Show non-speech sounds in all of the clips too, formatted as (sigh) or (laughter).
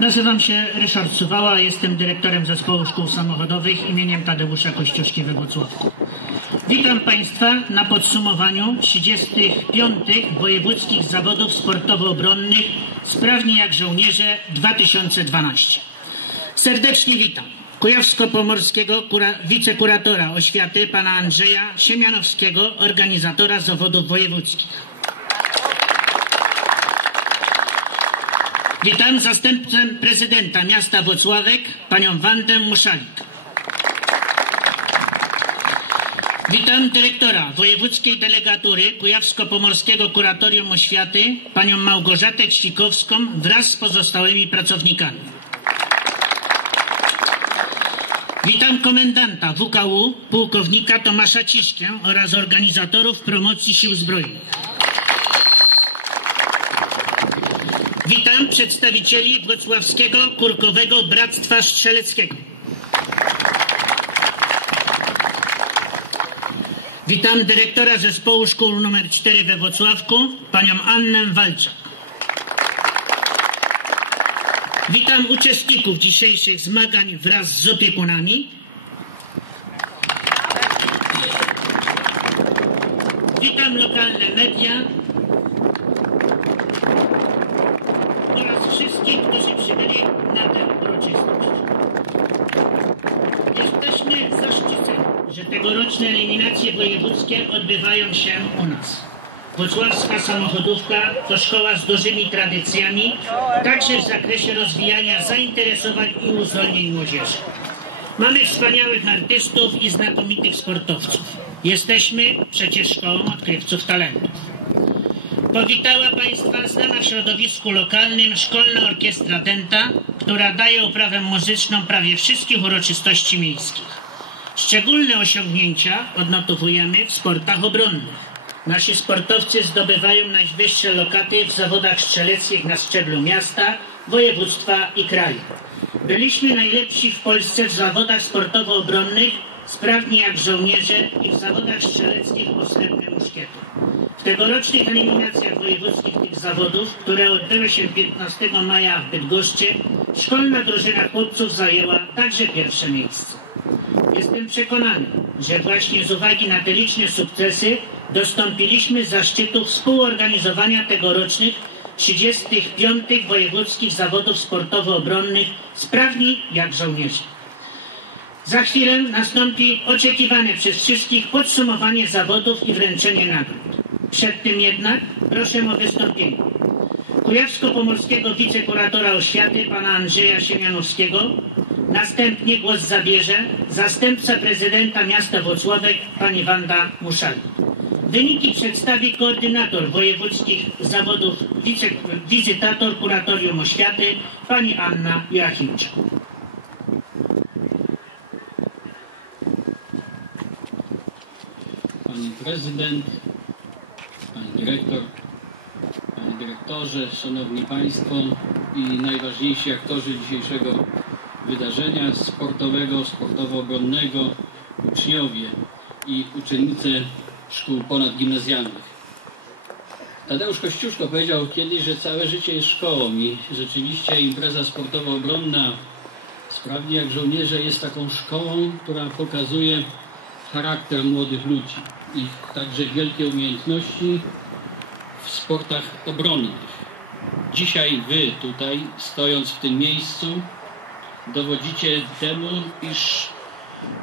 Nazywam się Ryszard Suwała, jestem dyrektorem Zespołu Szkół Samochodowych imieniem Tadeusza Kościuszki we Włocławku. Witam Państwa na podsumowaniu 35. Wojewódzkich Zawodów Sportowo-Obronnych Sprawni jak Żołnierze 2012. Serdecznie witam Kujawsko-Pomorskiego wicekuratora oświaty pana Andrzeja Siemianowskiego, organizatora zawodów wojewódzkich. Witam zastępcę prezydenta miasta Wocławek, panią Wandę Muszalik. Witam dyrektora Wojewódzkiej Delegatury Kujawsko-Pomorskiego Kuratorium Oświaty, panią Małgorzatę Ćwikowską wraz z pozostałymi pracownikami. Witam komendanta WKU, pułkownika Tomasza Ciszkę oraz organizatorów promocji Sił Zbrojnych. Witam przedstawicieli Wrocławskiego Kurkowego Bractwa Strzeleckiego. Witam dyrektora Zespołu Szkół nr 4 we Wrocławku, panią Annę Walczak. Witam uczestników dzisiejszych zmagań wraz z opiekunami. Witam lokalne media oraz wszystkich, którzy przybyli na tę uroczystość. Jesteśmy zaszczyceni, że tegoroczne eliminacje wojewódzkie odbywają się u nas. Włocławska Samochodówka to szkoła z dużymi tradycjami, także w zakresie rozwijania zainteresowań i uzdolnień młodzieży. Mamy wspaniałych artystów i znakomitych sportowców. Jesteśmy przecież szkołą odkrywców talentów. Powitała Państwa znana w środowisku lokalnym Szkolna Orkiestra Denta, która daje oprawę muzyczną prawie wszystkich uroczystości miejskich. Szczególne osiągnięcia odnotowujemy w sportach obronnych. Nasi sportowcy zdobywają najwyższe lokaty w zawodach strzeleckich na szczeblu miasta, województwa i kraju. Byliśmy najlepsi w Polsce w zawodach sportowo-obronnych, sprawni jak żołnierze i w zawodach strzeleckich o srebrne muszkiety. W tegorocznych eliminacjach wojewódzkich tych zawodów, które odbyły się 15 maja w Bydgoszczy, szkolna drużyna chłopców zajęła także pierwsze miejsce. Jestem przekonany, że właśnie z uwagi na te liczne sukcesy dostąpiliśmy zaszczytu współorganizowania tegorocznych 35. wojewódzkich zawodów sportowo-obronnych sprawni jak żołnierze. Za chwilę nastąpi oczekiwane przez wszystkich podsumowanie zawodów i wręczenie nagród. Przed tym jednak proszę o wystąpienie Kujawsko-Pomorskiego wicekuratora oświaty pana Andrzeja Siemianowskiego. Następnie głos zabierze zastępca prezydenta miasta Włocławek pani Wanda Muszalik. Wyniki przedstawi koordynator wojewódzkich zawodów wice, wizytator kuratorium oświaty pani Anna Joachimczak. Pani prezydent, dyrektor, panie dyrektorze, szanowni państwo i najważniejsi aktorzy dzisiejszego wydarzenia sportowego, sportowo-obronnego, uczniowie i uczennice szkół ponadgimnazjalnych. Tadeusz Kościuszko powiedział kiedyś, że całe życie jest szkołą i rzeczywiście impreza sportowo-obronna sprawnie jak żołnierze jest taką szkołą, która pokazuje charakter młodych ludzi, ich także wielkie umiejętności w sportach obronnych. Dzisiaj wy tutaj, stojąc w tym miejscu, dowodzicie temu, iż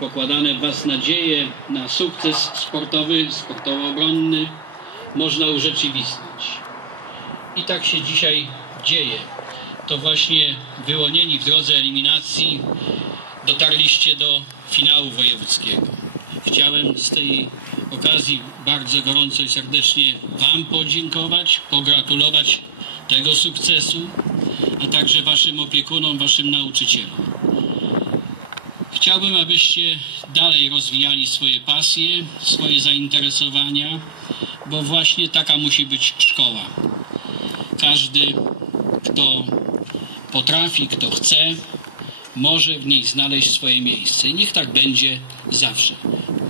pokładane w Was nadzieje na sukces sportowy, sportowo-obronny można urzeczywistnić. I tak się dzisiaj dzieje. To właśnie wyłonieni w drodze eliminacji dotarliście do finału wojewódzkiego. Chciałem z tej okazji bardzo gorąco i serdecznie Wam podziękować, pogratulować tego sukcesu, a także Waszym opiekunom, Waszym nauczycielom. Chciałbym, abyście dalej rozwijali swoje pasje, swoje zainteresowania, bo właśnie taka musi być szkoła. Każdy, kto potrafi, kto chce, może w niej znaleźć swoje miejsce. I niech tak będzie zawsze.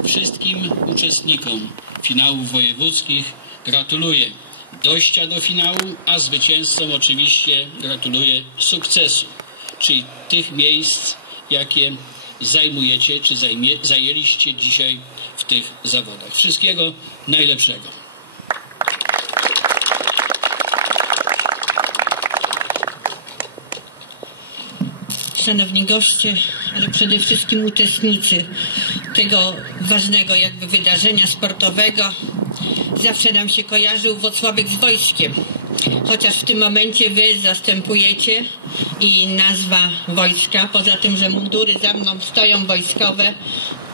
Wszystkim uczestnikom finałów wojewódzkich gratuluję dojścia do finału, a zwycięzcom oczywiście gratuluję sukcesu, czyli tych miejsc, jakie zajmujecie, czy zajmie, zajęliście dzisiaj w tych zawodach. Wszystkiego najlepszego. Szanowni goście, ale przede wszystkim uczestnicy tego ważnego jakby wydarzenia sportowego. Zawsze nam się kojarzył Wocławek z wojskiem. Chociaż w tym momencie wy zastępujecie i nazwa wojska, poza tym, że mundury za mną stoją wojskowe,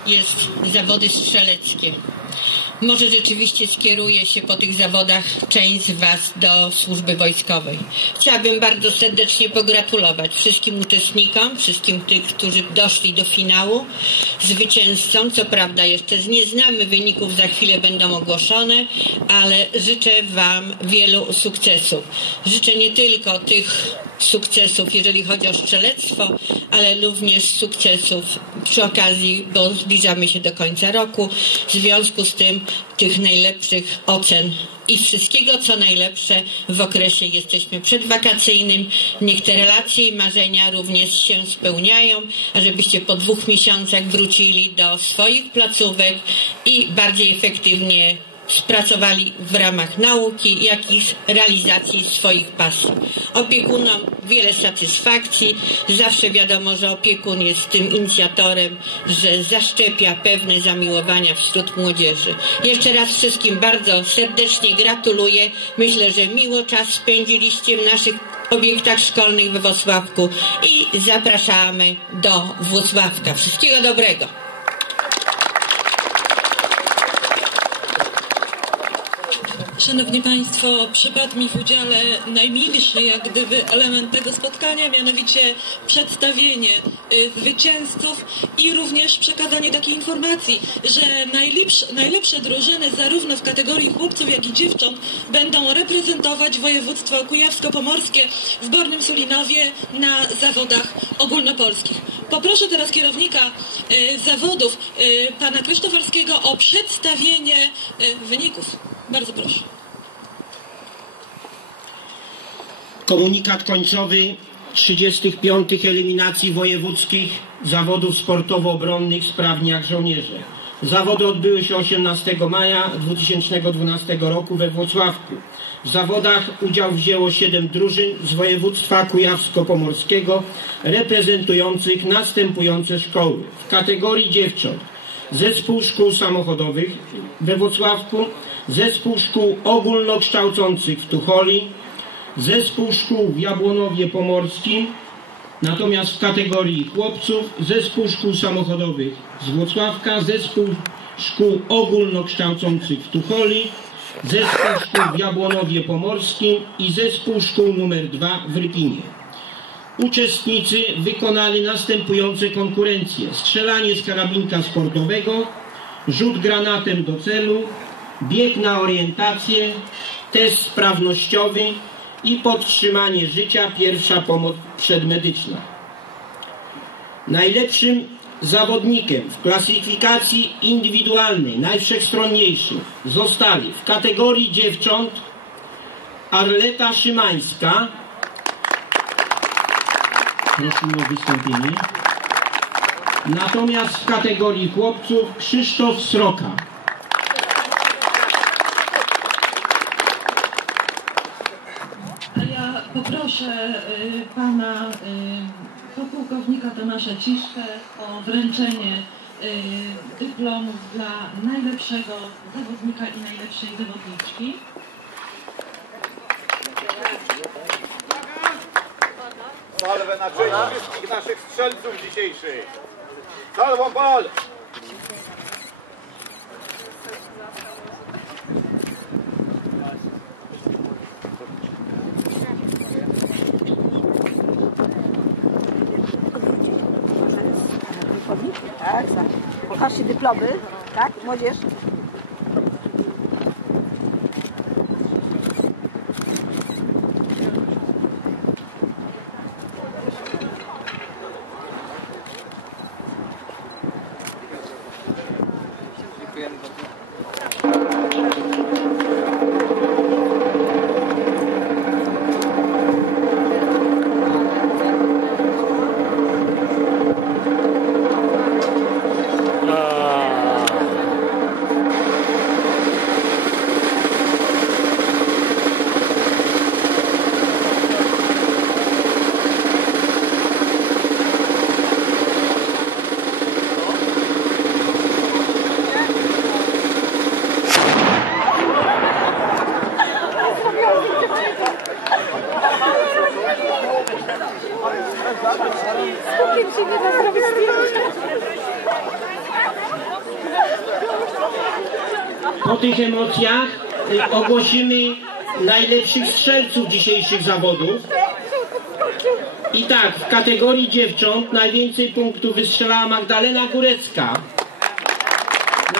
jest zawody strzeleckie. Może rzeczywiście skieruje się po tych zawodach część z Was do służby wojskowej. Chciałabym bardzo serdecznie pogratulować wszystkim uczestnikom, wszystkim tych, którzy doszli do finału, zwycięzcom. Co prawda jeszcze nie znamy wyników, za chwilę będą ogłoszone, ale życzę Wam wielu sukcesów. Życzę nie tylko tych sukcesów, jeżeli chodzi o strzelectwo, ale również sukcesów przy okazji, bo zbliżamy się do końca roku. W związku z tym tych najlepszych ocen i wszystkiego, co najlepsze w okresie jesteśmy przedwakacyjnym. Niech te relacje i marzenia również się spełniają, a żebyście po dwóch miesiącach wrócili do swoich placówek i bardziej efektywnie spracowali w ramach nauki, jak i realizacji swoich pasji. Opiekunom wiele satysfakcji. Zawsze wiadomo, że opiekun jest tym inicjatorem, że zaszczepia pewne zamiłowania wśród młodzieży. Jeszcze raz wszystkim bardzo serdecznie gratuluję. Myślę, że miło czas spędziliście w naszych obiektach szkolnych we Włocławku i zapraszamy do Włocławka. Wszystkiego dobrego. Szanowni Państwo, przypadł mi w udziale najmilszy jak gdyby element tego spotkania, mianowicie przedstawienie y, zwycięzców i również przekazanie takiej informacji, że najlepsze, najlepsze drużyny zarówno w kategorii chłopców, jak i dziewcząt będą reprezentować województwo kujawsko-pomorskie w Bornym Sulinowie na zawodach ogólnopolskich. Poproszę teraz kierownika y, zawodów, y, pana Krzysztofarskiego o przedstawienie wyników. Bardzo proszę. Komunikat końcowy 35. eliminacji wojewódzkich zawodów sportowo-obronnych sprawni jak żołnierze. Zawody odbyły się 18 maja 2012 roku we Włocławku. W zawodach udział wzięło 7 drużyn z województwa kujawsko-pomorskiego reprezentujących następujące szkoły. W kategorii dziewcząt Zespół Szkół Samochodowych we Włocławku, Zespół Szkół Ogólnokształcących w Tucholi, Zespół Szkół w Jabłonowie Pomorskim, natomiast w kategorii chłopców Zespół Szkół Samochodowych z Włocławka, Zespół Szkół Ogólnokształcących w Tucholi, Zespół Szkół w Jabłonowie Pomorskim i Zespół Szkół numer 2 w Rypinie. Uczestnicy wykonali następujące konkurencje. Strzelanie z karabinka sportowego, rzut granatem do celu, bieg na orientację, test sprawnościowy i podtrzymanie życia, pierwsza pomoc przedmedyczna. Najlepszym zawodnikiem w klasyfikacji indywidualnej, najwszechstronniejszym zostali w kategorii dziewcząt Arleta Szymańska. O wystąpienie. Natomiast w kategorii chłopców Krzysztof Sroka. Poproszę y, pana y, podpułkownika Tomasza Ciszkę o wręczenie y, dyplomów dla najlepszego zawodnika i najlepszej zawodniczki. Salwę na cześć wszystkich naszych strzelców dzisiejszych. Salwą pal! Tak, pokażcie dyplomy, tak, młodzież. Ogłosimy najlepszych strzelców dzisiejszych zawodów. I tak, w kategorii dziewcząt najwięcej punktów wystrzelała Magdalena Górecka.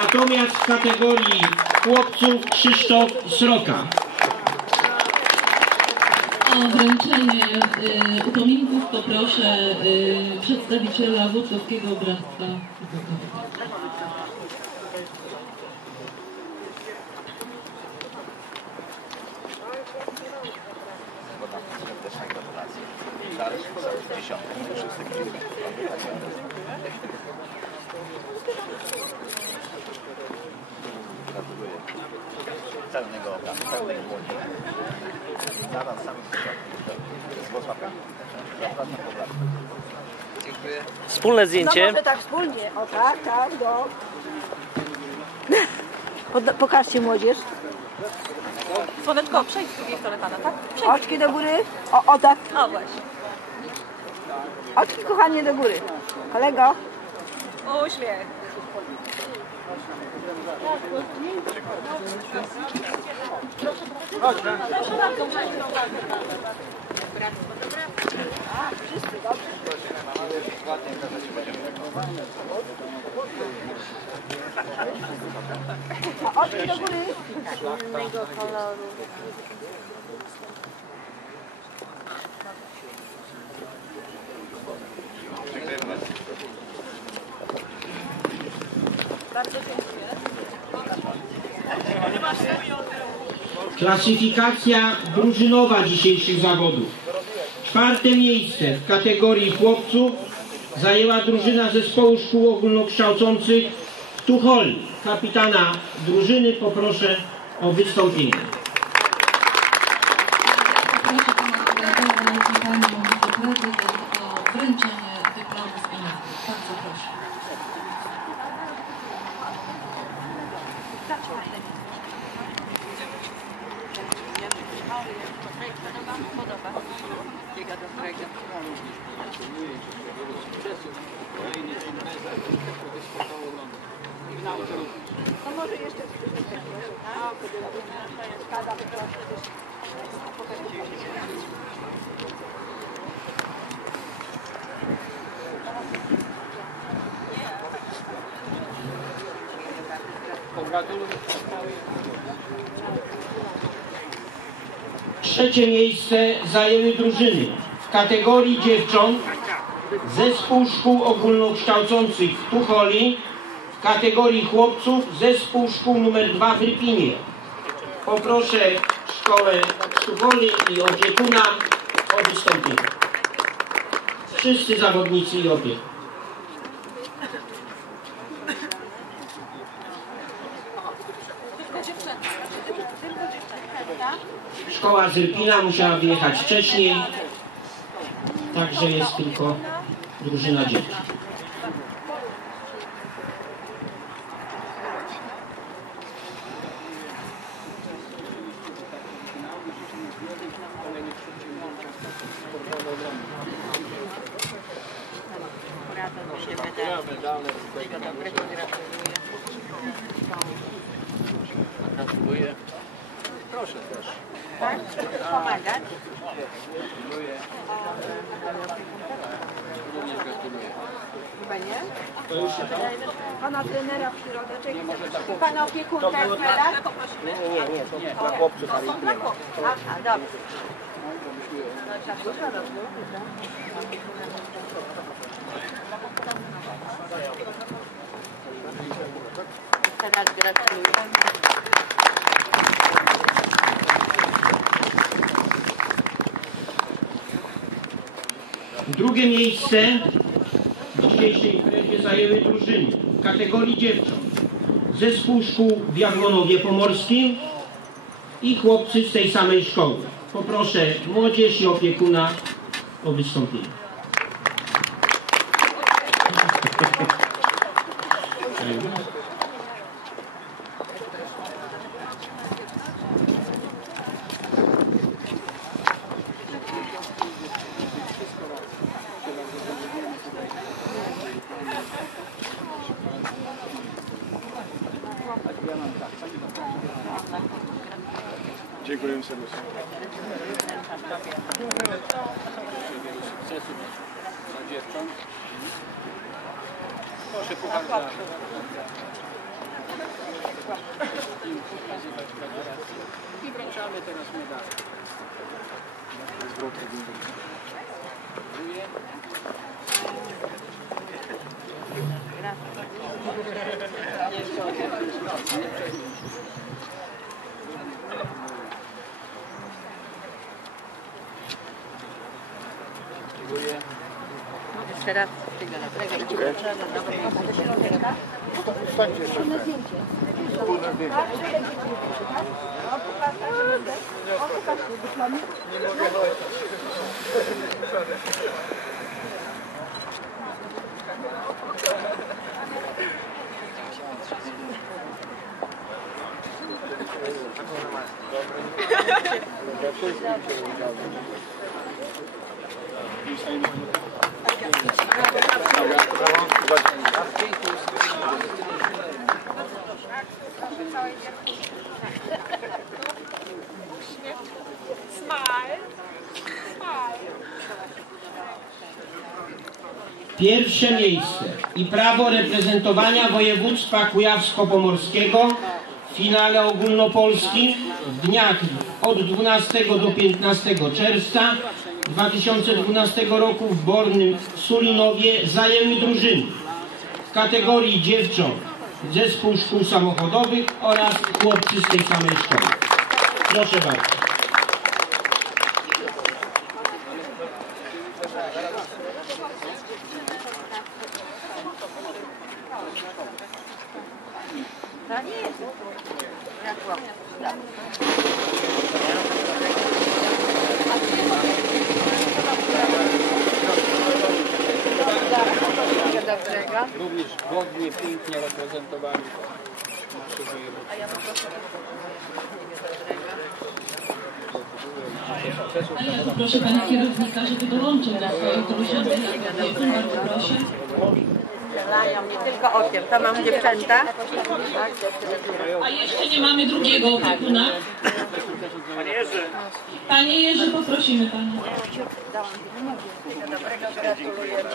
Natomiast w kategorii chłopców Krzysztof Sroka. O wręczenie y, upominków poproszę y, przedstawiciela Włocławskiego Bractwa Pełnego oka, pełnej dłoni. Z. Wspólne No zdjęcie. może tak wspólnie. O tak, tak, no. Pod- Pokażcie młodzież. Słoneczko, przejdź z drugiej strony pana, tak? Oczki do góry. O, o tak. O właśnie. Oczki kochanie do góry. Kolego. Uśmiech. A oczki do góry. Klasyfikacja drużynowa dzisiejszych zawodów. Czwarte miejsce w kategorii chłopców zajęła drużyna zespołu szkół ogólnokształcących w Tucholi. Kapitana drużyny poproszę o wystąpienie. No może jeszcze Pogratuluję. Trzecie miejsce zajęły drużyny w kategorii dziewcząt Zespół Szkół Ogólnokształcących w Tucholi, w kategorii chłopców Zespół Szkół nr 2 w Rypinie. Poproszę szkołę Tucholi i opiekuna o wystąpienie. Wszyscy zawodnicy i opiekun. Szkoła z Irpina musiała wyjechać wcześniej, także jest tylko drużyna dzieci. Pomagać. Chyba nie? Pana trenera. I pana opiekunkę jak medal? Nie, nie, nie, to dla chłopców, ale ich nie ma. Aha, dobrze. Teraz gratuluję. Drugie miejsce w dzisiejszej imprezie zajęły drużyny w kategorii dziewcząt. Zespół szkół w Jagłonowie Pomorskim i chłopcy z tej samej szkoły. Poproszę młodzież i opiekuna o wystąpienie. Proszę puchar dla wszystkim pokazywać kamerę. I wręczamy teraz medale. Dziękuję. Dziękuję. Jeszcze raz. Pierwsze miejsce i prawo reprezentowania województwa kujawsko-pomorskiego w finale ogólnopolskim w dniach od 12 do 15 czerwca 2012 roku w Bornym Sulinowie zajęły drużyny w kategorii dziewcząt zespół szkół samochodowych oraz chłopcy z tej samej szkoły. Proszę bardzo. Jak łapie. Dobrego. Również godnie, pięknie reprezentowani nasze województwo. A ja poproszę pana kierownika, żeby dołączył do swojej drużyny. Bardzo proszę. Strzelają nie tylko okiem. To mam dziewczęta. A jeszcze nie mamy drugiego opiekuna. Panie Jerzy, poprosimy pana. dobrego gratulujemy.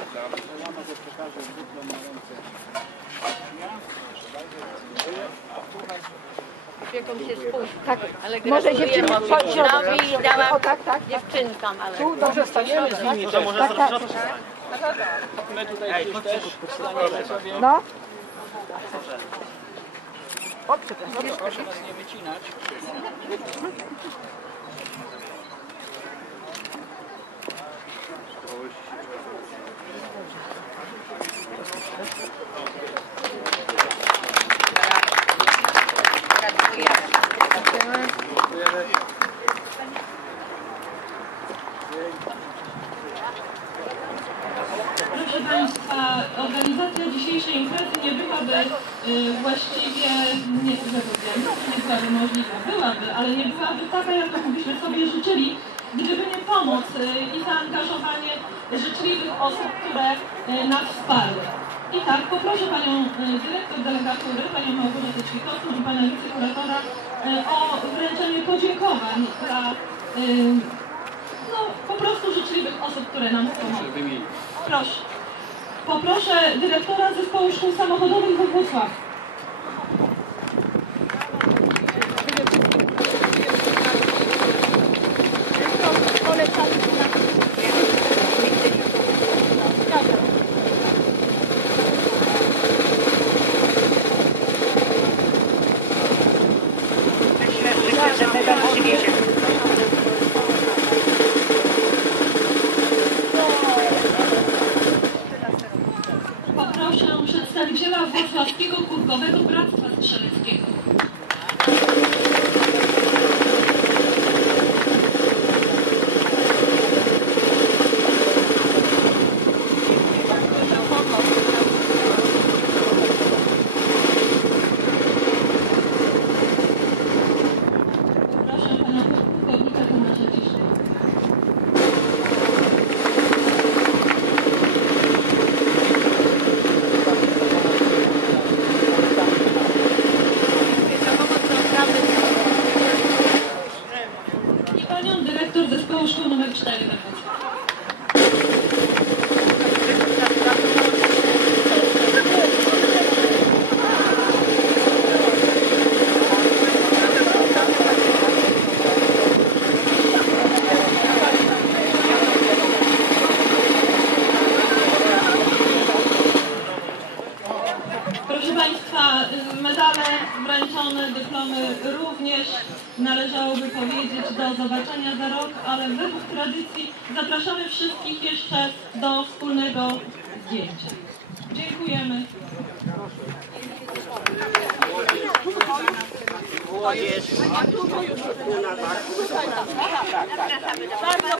Tak, ale może dziewczyny chodzić i dałam tak, tak, dziewczynkom, ale... Tu dobrze staniemy z nimi też. Tak, tak. My tutaj też staniemy sobie. No. Proszę nas nie wycinać. (laughs) Proszę Państwa, organizacja dzisiejszej imprezy nie byłaby y, właściwie, nie, że powiem, nie byłaby możliwa, byłaby, ale nie byłaby taka, jaką byśmy sobie życzyli, gdyby nie pomoc y, i zaangażowanie życzliwych osób, które y, nas wsparły. I poproszę Panią y, Dyrektor Delegatury, Panią Małgorzatę Ćwikowską i Pana Wicekuratora y, o wręczenie podziękowań dla y, no, po prostu życzliwych osób, które nam pomogły. Proszę. Poproszę dyrektora zespołu szkół samochodowych we Wrocławiu.